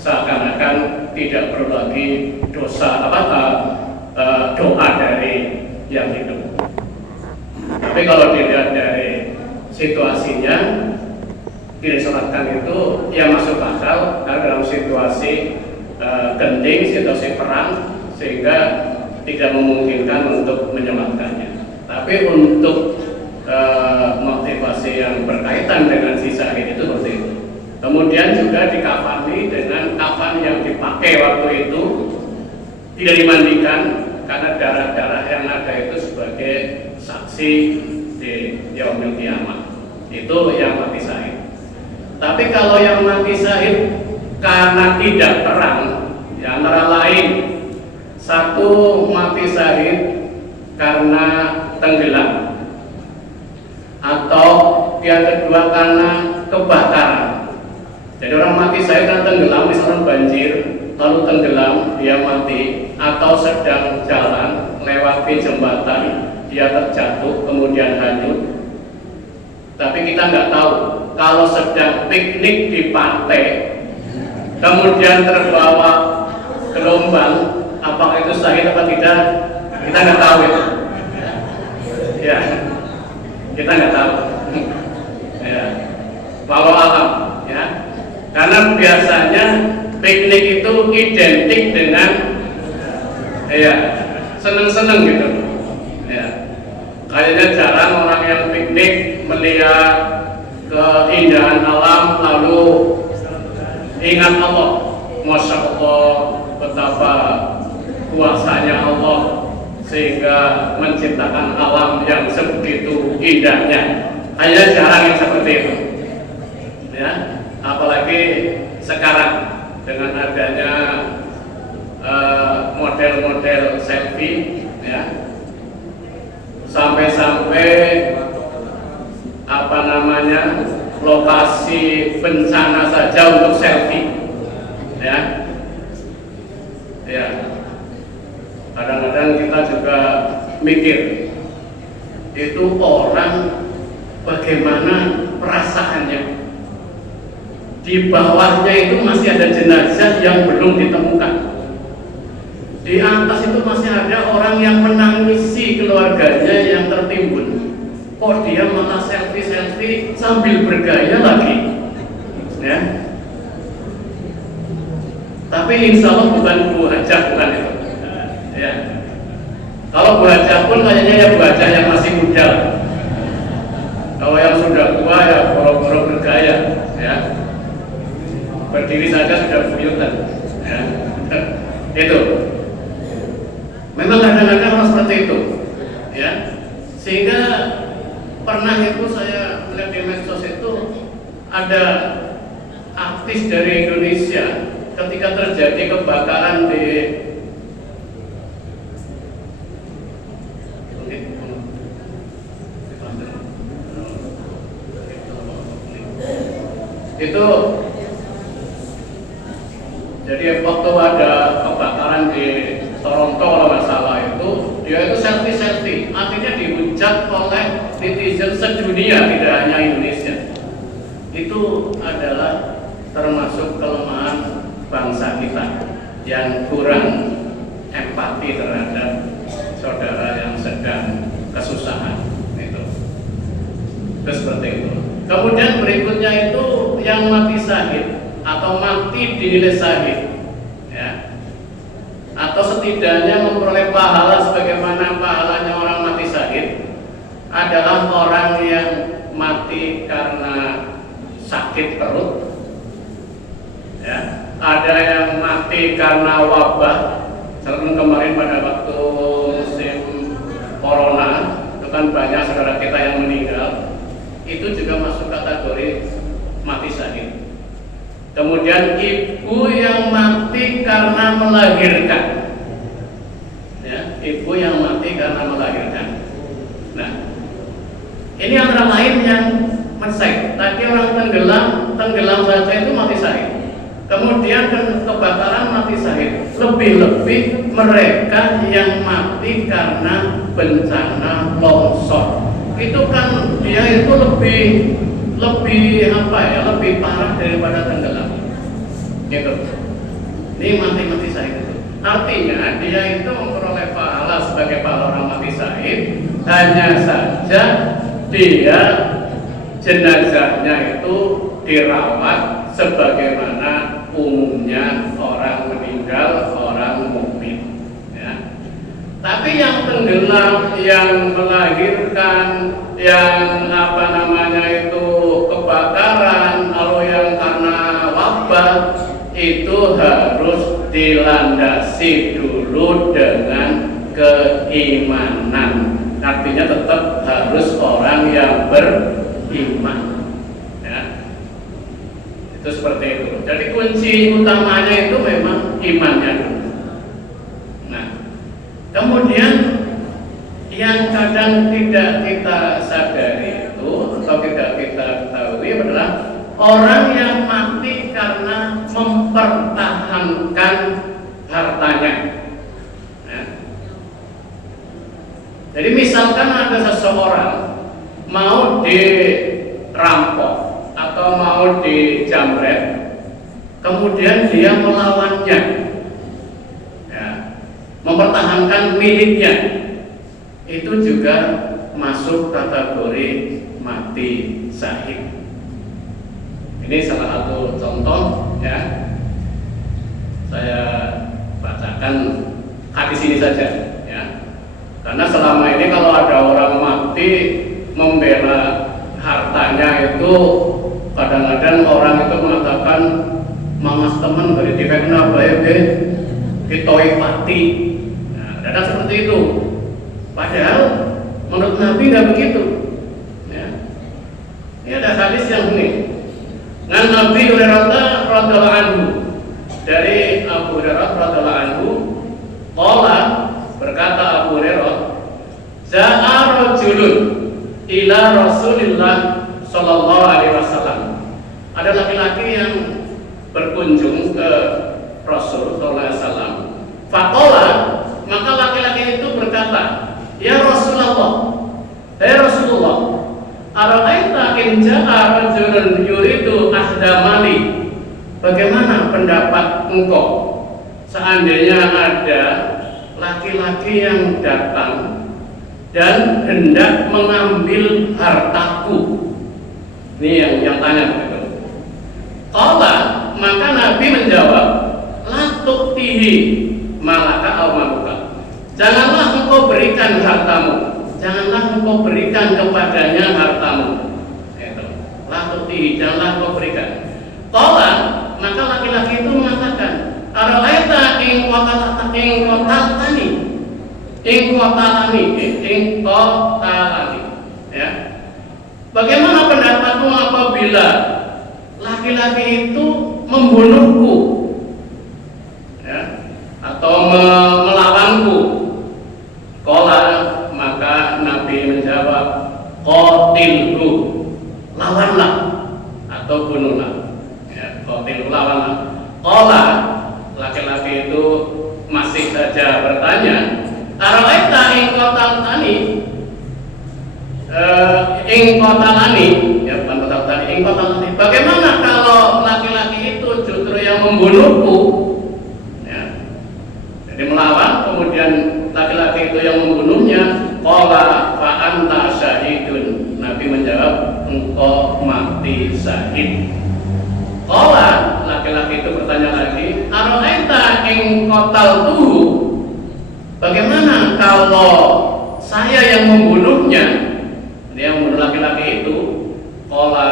seakan-akan tidak perlu lagi doa dari yang hidup. Tapi kalau dilihat dari situasinya, disolatkan itu ya masuk akal karena dalam situasi genting, situasi perang, sehingga tidak memungkinkan untuk menyolatkannya. Tapi untuk motivasi yang berkaitan dengan si syahid itu seperti itu. Kemudian juga dikafani dengan kafan yang dipakai waktu itu tidak dimandikan karena darah-darah yang ada itu sebagai saksi di yaumil qiyamah. Itu yang mati syahid. Tapi kalau yang mati syahid karena tidak perang, ya antara lain satu mati syahid karena tenggelam, atau yang kedua karena kebakaran. Jadi orang mati syahid karena tenggelam, misalnya banjir lalu tenggelam dia mati, atau sedang jalan lewati jembatan dia terjatuh kemudian hanyut. Tapi kita nggak tahu kalau sedang piknik di pantai kemudian terbawa gelombang, apakah itu syahid apa tidak? Kita nggak tahu itu. Ya, kita nggak tahu. Ya, walau alam, ya. Karena biasanya piknik itu identik dengan ya seneng-seneng gitu. Ya, kayaknya jarang orang yang piknik melihat keindahan alam lalu ingat Allah. Masya Allah, betapa kuasanya Allah sehingga menciptakan alam yang sebegitu indahnya. Hanya jarang yang seperti itu, ya. Apalagi sekarang dengan adanya model-model selfie, ya, sampai-sampai lokasi bencana saja untuk selfie, ya. Ya, kadang-kadang kita juga mikir itu orang bagaimana perasaannya. Di bawahnya itu masih ada jenazah yang belum ditemukan. Di atas itu masih ada orang yang menangisi keluarganya yang tertimbun. Kok dia malah selfie sambil bergaya lagi, ya? Tapi insya Allah bukan Bu Hajah, bukan itu, ya. Kalau Bu Hajah pun kayaknya ya Bu Hajah yang masih muda. Kalau yang sudah tua ya boro-boro bergaya, ya. Berdiri saja sudah buyutan, ya. Itu memang kadang-kadang orang seperti itu, ya. Sehingga pernah itu saya melihat di medsos itu ada artis dari Indonesia ketika terjadi kebakaran di itu. Jadi waktu ada kebakaran di Toronto kalau nggak salah itu, dia itu selfie, artinya dihujat oleh netizen sedunia, tidak hanya Indonesia. Itu adalah termasuk kelemahan bangsa kita yang kurang empati terhadap saudara yang sedang kesusahan. Itu seperti itu. Kemudian berikutnya itu yang mati syahid atau mati dinilai syahid, ya, atau setidaknya memperoleh pahala sebagaimana pahalanya orang mati syahid adalah orang yang mati karena sakit perut, ya. Ada yang mati karena wabah, seperti kemarin pada waktu musim corona itu kan banyak saudara kita yang meninggal, itu juga masuk kategori mati syahid. Kemudian ibu yang mati karena melahirkan, ya, ibu yang mati karena melahirkan. Nah, ini antara lain yang mensyahid. Tadi orang tenggelam saja itu mati syahid. Kemudian kebakaran mati syahid. Lebih-lebih mereka yang mati karena bencana longsor. Itu kan dia itu lebih parah daripada tenggelam, gitu. Ini mati syahid itu. Artinya dia itu memperoleh pahala sebagai pahala orang mati syahid, hanya saja dia jenazahnya itu dirawat sebagaimana umumnya orang meninggal, orang mukmin. Ya. Tapi yang tenggelam, yang melahirkan, yang itu kebakaran, lalu yang karena wabah, itu harus dilandasi dulu dengan keimanan. Artinya tetap harus orang yang beriman. Ya. Itu seperti itu. Jadi kunci utamanya itu memang imannya dulu. Nah, kemudian yang kadang tidak kita sadari itu atau tidak kita ketahui adalah orang yang mati karena mempertahankan hartanya. Ya. Jadi misalkan ada seseorang mau dirampok atau mau dijamret, kemudian dia melawannya, ya, mempertahankan miliknya, itu juga masuk kategori mati syahid. Ini salah satu contoh, ya. Saya bacakan hadis ini saja, ya. Karena selama ini kalau ada orang mati membela hartanya itu, kadang-kadang orang itu mengatakan mangas teman beri difekna bae ditoi pati. Nah, ada seperti itu. Padahal menurut Nabi nggak begitu. Ya. Ini ada hadis yang unik. Ngan Nabi Hurairah radhiyallahu anhu, dari Abu Hurairah radhiyallahu anhu, qala, berkata Abu Hurairah, za'a rajulun ila Rasulillah sallallahu alaihi wasallam. Ada laki-laki yang berkunjung ke Rasul sallallahu alaihi wasallam. Faqala, maka laki-laki itu berkata, ya Rasulullah, hai Rasulullah, ara'aita in ja'a rajulun yuridu ahdamali. Bagaimana pendapat engkau seandainya ada laki-laki yang datang dan hendak mengambil hartaku? Ini yang tanya begitu. Qala, maka Nabi menjawab, la tuqtihi malaka aw maluka. Janganlah engkau berikan hartamu, janganlah engkau berikan kepadanya hartamu. Itu. La tuqtihi, janganlah engkau berikan. Qala, maka laki-laki itu mengatakan, ara'aita in qataltani, ya. Bagaimana pendapatmu apabila laki-laki itu membunuhku, ya, atau melawanku? Qala, maka Nabi menjawab, qatilhu, lawanlah atau bunuhlah. Ya, qatilhu, lawanlah. Qala, laki-laki itu masih saja bertanya, ara'aita in qataltani, ya bukan qataltani, in qataltani. Bagaimana kalau laki-laki itu justru yang membunuhku? Ya. Jadi melawan, kemudian laki-laki itu yang membunuhnya. Qala fa anta syahidun. Nabi menjawab, engkau mati syahid. Qala, laki-laki itu bertanya lagi, ara'aita in qataltuhu. Bagaimana kalau saya yang membunuhnya? Dia membunuh laki-laki itu. Qala,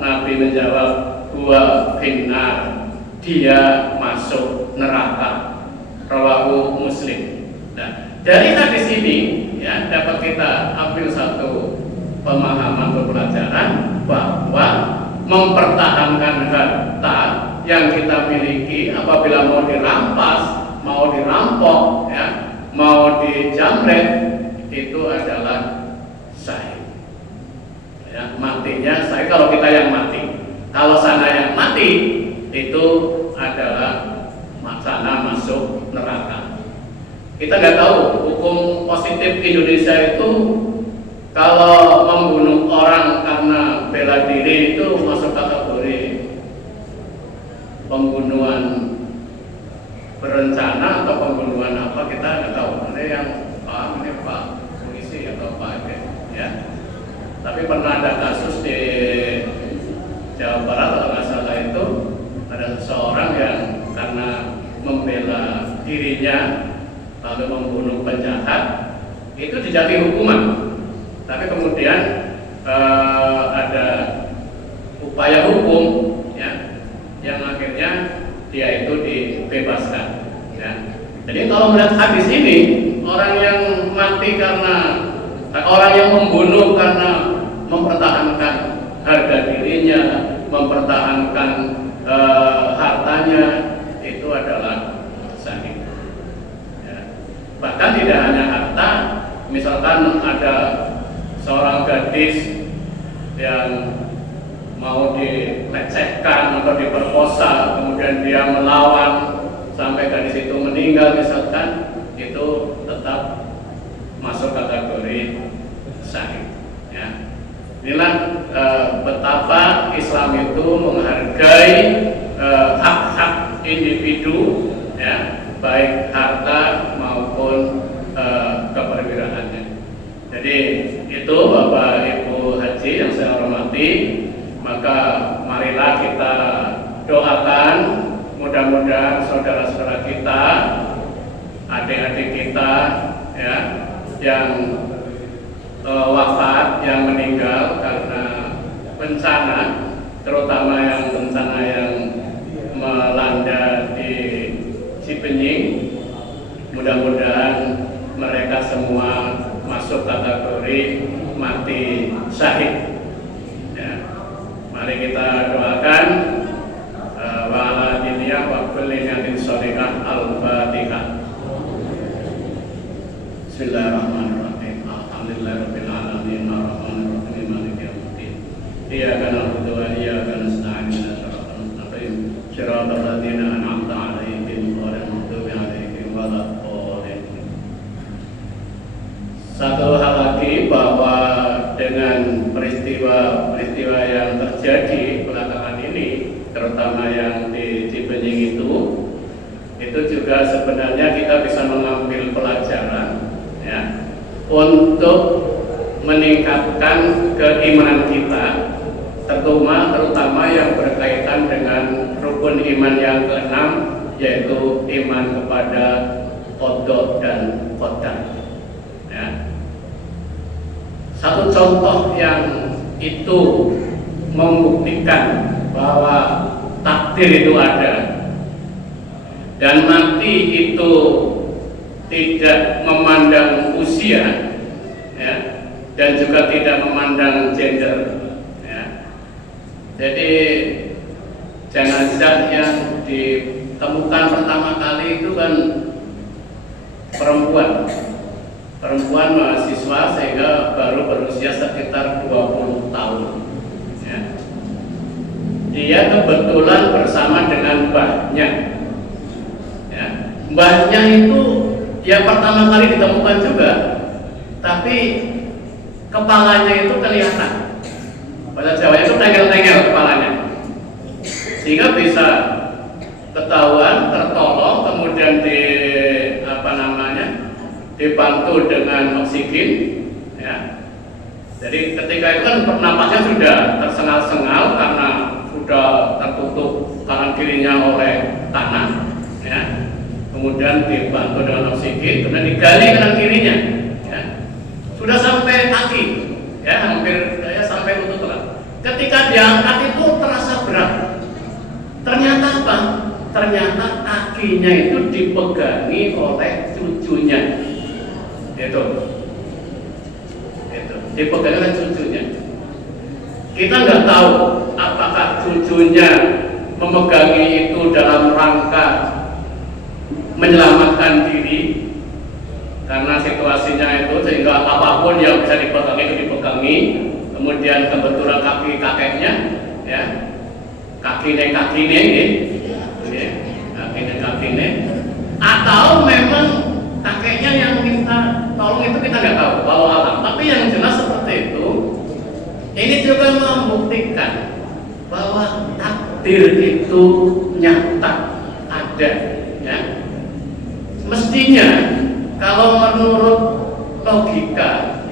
Nabi menjawab, huwa finnar, dia masuk neraka. Rawahu Muslim. Nah, dari hadis ini, ya, dapat kita ambil satu pemahaman atau pelajaran bahwa mempertahankan harta yang kita miliki apabila mau dirampas, mau dirampok, ya, mau dijamret, itu adalah syahid. Ya, matinya syahid kalau kita yang mati. Kalau sana yang mati, itu adalah sana masuk neraka. Kita nggak tahu hukum positif Indonesia itu kalau membunuh orang karena bela diri itu masuk kategori pembunuhan berencana atau pembunuhan apa kita nggak tahu. Ada yang ini Pak polisi atau Pak ya. Tapi pernah ada kasus di Jawa Barat kalau nggak salah itu ada seseorang yang karena membela dirinya lalu membunuh penjahat itu dijatuhi hukuman. Tapi kemudian ada upaya hukum ya yang akhirnya dia itu dibebaskan ya. Jadi kalau melihat hadis ini, orang yang mati karena orang yang membunuh karena mempertahankan harga dirinya, mempertahankan hartanya, itu adalah syahid ya. Bahkan tidak hanya harta, misalkan ada seorang gadis yang mau dilecehkan atau diperkosa, kemudian dia melawan sampai gadis itu meninggal misalkan, itu tetap masuk kategori syahid ya. Inilah betapa Islam itu menghargai hak-hak individu ya, baik harta maupun keperwiraannya. Jadi itu Bapak Ibu Haji yang saya hormati, maka marilah kita doakan mudah-mudahan saudara-saudara kita, adik-adik kita ya, yang wafat, yang meninggal karena bencana, terutama yang bencana yang melanda di Cipenying, mudah-mudahan mereka semua masuk kategori mati syahid ya. Mari kita doakan wa ala diniyah wa kulli niyatin sholihah. Al-Fatihah. Bismillahirrahmanirrahim. Alhamdulillahirabbil alamin arrahmanir rahim maliki yaumiddin. Iyyaka na'budu wa iyyaka nasta'in ihdinas siratal mustaqim siratal ladzina an'amta 'alaihim ghairil maghdubi 'alaihim waladdallin. Satu hal lagi, bahwa dengan peristiwa yang terjadi belakangan ini, terutama yang di Cipenying itu juga sebenarnya kita bisa mengambil pelajaran ya, untuk meningkatkan keimanan kita, terutama yang berkaitan dengan rukun iman yang keenam, yaitu iman kepada qada dan qadar ya. Satu contoh yang itu membuktikan bahwa takdir itu ada dan mati itu tidak memandang usia ya, dan juga tidak memandang gender ya. Jadi jenazah yang ditemukan pertama kali itu kan perempuan mahasiswa, sehingga baru berusia sekitar 20 tahun ya. Dia kebetulan bersama dengan mbahnya ya. Mbahnya itu ya pertama kali ditemukan juga, tapi kepalanya itu kelihatan, bahasa Jawanya itu tengel-tengel kepalanya, sehingga bisa ketahuan, tertolong, kemudian dibantu dengan oksigen ya. Jadi ketika itu kan nafasnya sudah tersengal-sengal karena sudah tertutup kanan kirinya oleh tanah ya. Kemudian dibantu dengan oksigen, kemudian digali kanan kirinya ya. Sudah sampai kaki ya, hampir ya, sampai lutut lah. Ketika diangkat itu terasa berat. Ternyata apa? Ternyata kakinya itu dipegangi oleh cucunya. Itu dipegang oleh cucunya. Kita nggak tahu apakah cucunya memegangi itu dalam rangka menyelamatkan diri karena situasinya itu, sehingga apapun yang bisa dipegangi itu dipegangi. Kemudian kebetulan kaki kakeknya ya, kakine atau memang kakeknya yang minta tolong, itu kita nggak tahu walau alam. Tapi yang jelas seperti itu, ini juga membuktikan bahwa takdir itu nyata, ada ya. Artinya kalau menurut logika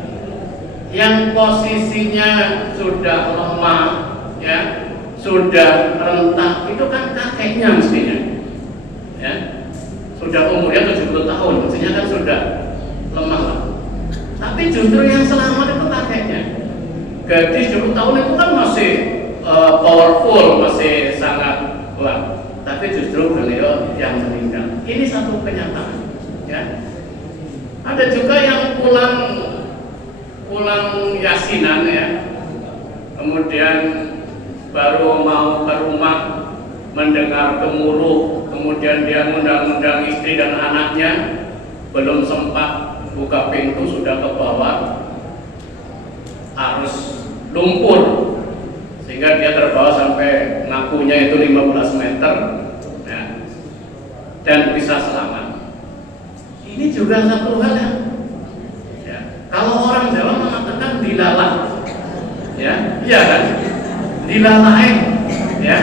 yang posisinya sudah lemah, ya, sudah rentak, itu kan kakeknya mestinya, ya, sudah umurnya 70 tahun, mestinya kan sudah lemah lah. Tapi justru yang selamat itu kakeknya. Gadis 70 tahun itu kan masih powerful, masih sangat kuat. Tapi justru beliau yang meninggal. Ini satu kenyataan, ya. Ada juga yang pulang yasinan, ya, kemudian baru mau ke rumah mendengar gemuruh, kemudian dia ngundang-undang istri dan anaknya, belum sempat buka pintu sudah ke bawah arus lumpur, sehingga dia terbawa sampai ngakunya itu 15 meter, ya, dan bisa selamat. Ini juga satu hal yang, ya, kalau orang Jawa mengatakan dilalah, ya, iya kan, dilalain, ya,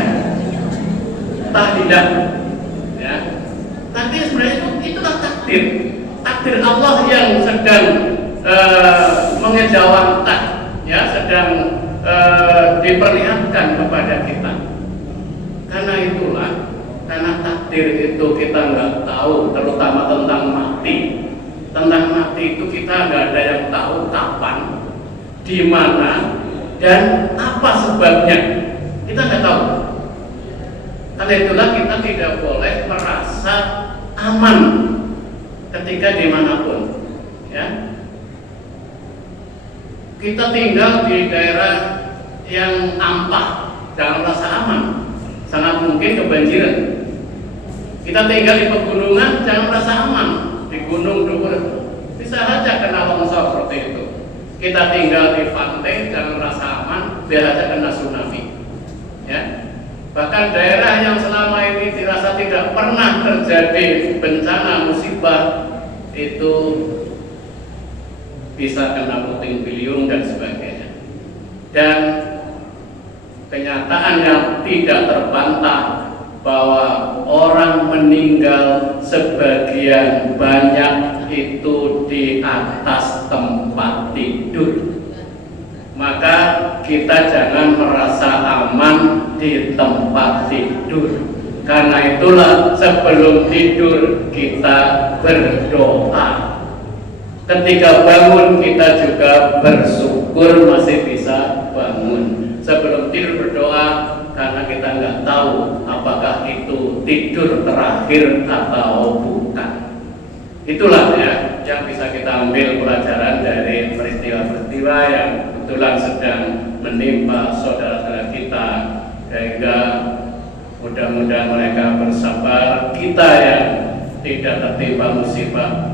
tahlilan, ya. Tapi sebenarnya itulah takdir Allah yang sedang mengejawantah, ya, sedang diperlihatkan kepada kita. Karena itulah, karena takdir itu kita nggak tahu, terutama tentang mati. Tentang mati itu kita nggak ada yang tahu kapan, di mana, dan apa sebabnya. Kita nggak tahu. Karena itulah kita tidak boleh merasa aman ketika dimanapun, ya. Kita tinggal di daerah yang ampah, jangan merasa aman, sangat mungkin kebanjiran. Kita tinggal di pegunungan, jangan merasa aman, di gunung bisa saja kena longsor seperti itu. Kita tinggal di pantai, jangan merasa aman, bisa saja kena tsunami, ya. Bahkan daerah yang selama ini dirasa tidak pernah terjadi bencana musibah itu bisa kena puting beliung dan sebagainya. Dan kenyataan yang tidak terbantah bahwa orang meninggal sebagian banyak itu di atas tempat tidur. Maka kita jangan merasa aman di tempat tidur. Karena itulah sebelum tidur kita berdoa. Ketika bangun kita juga bersyukur masih bisa bangun. Sebelum tidur berdoa, karena kita nggak tahu apakah itu tidur terakhir atau bukan. Itulah, ya, yang bisa kita ambil pelajaran dari peristiwa-peristiwa yang kebetulan sedang menimpa saudara-saudara kita, sehingga mudah-mudahan mereka bersabar. Kita yang tidak tertimpa musibah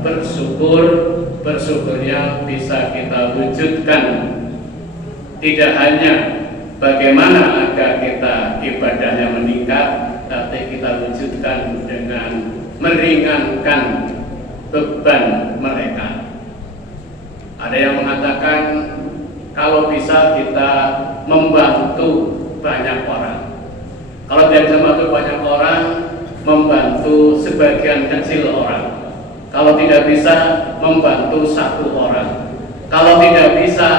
bersyukurnya bisa kita wujudkan. Tidak hanya bagaimana agar kita ibadahnya meningkat, tapi kita wujudkan dengan meringankan beban mereka. Ada yang mengatakan kalau bisa kita membantu banyak orang. Kalau tidak bisa membantu banyak orang, membantu sebagian kecil orang. Kalau tidak bisa, membantu satu orang. Kalau tidak bisa,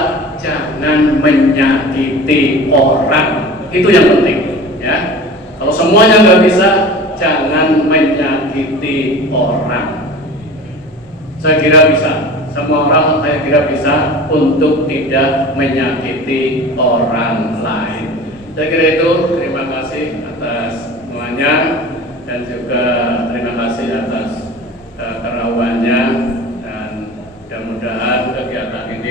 jangan menyakiti orang. Itu yang penting, ya. Kalau semuanya nggak bisa, jangan menyakiti orang. Saya kira bisa. Semua orang saya kira bisa untuk tidak menyakiti orang lain. Saya kira itu. Terima kasih atas semuanya, dan juga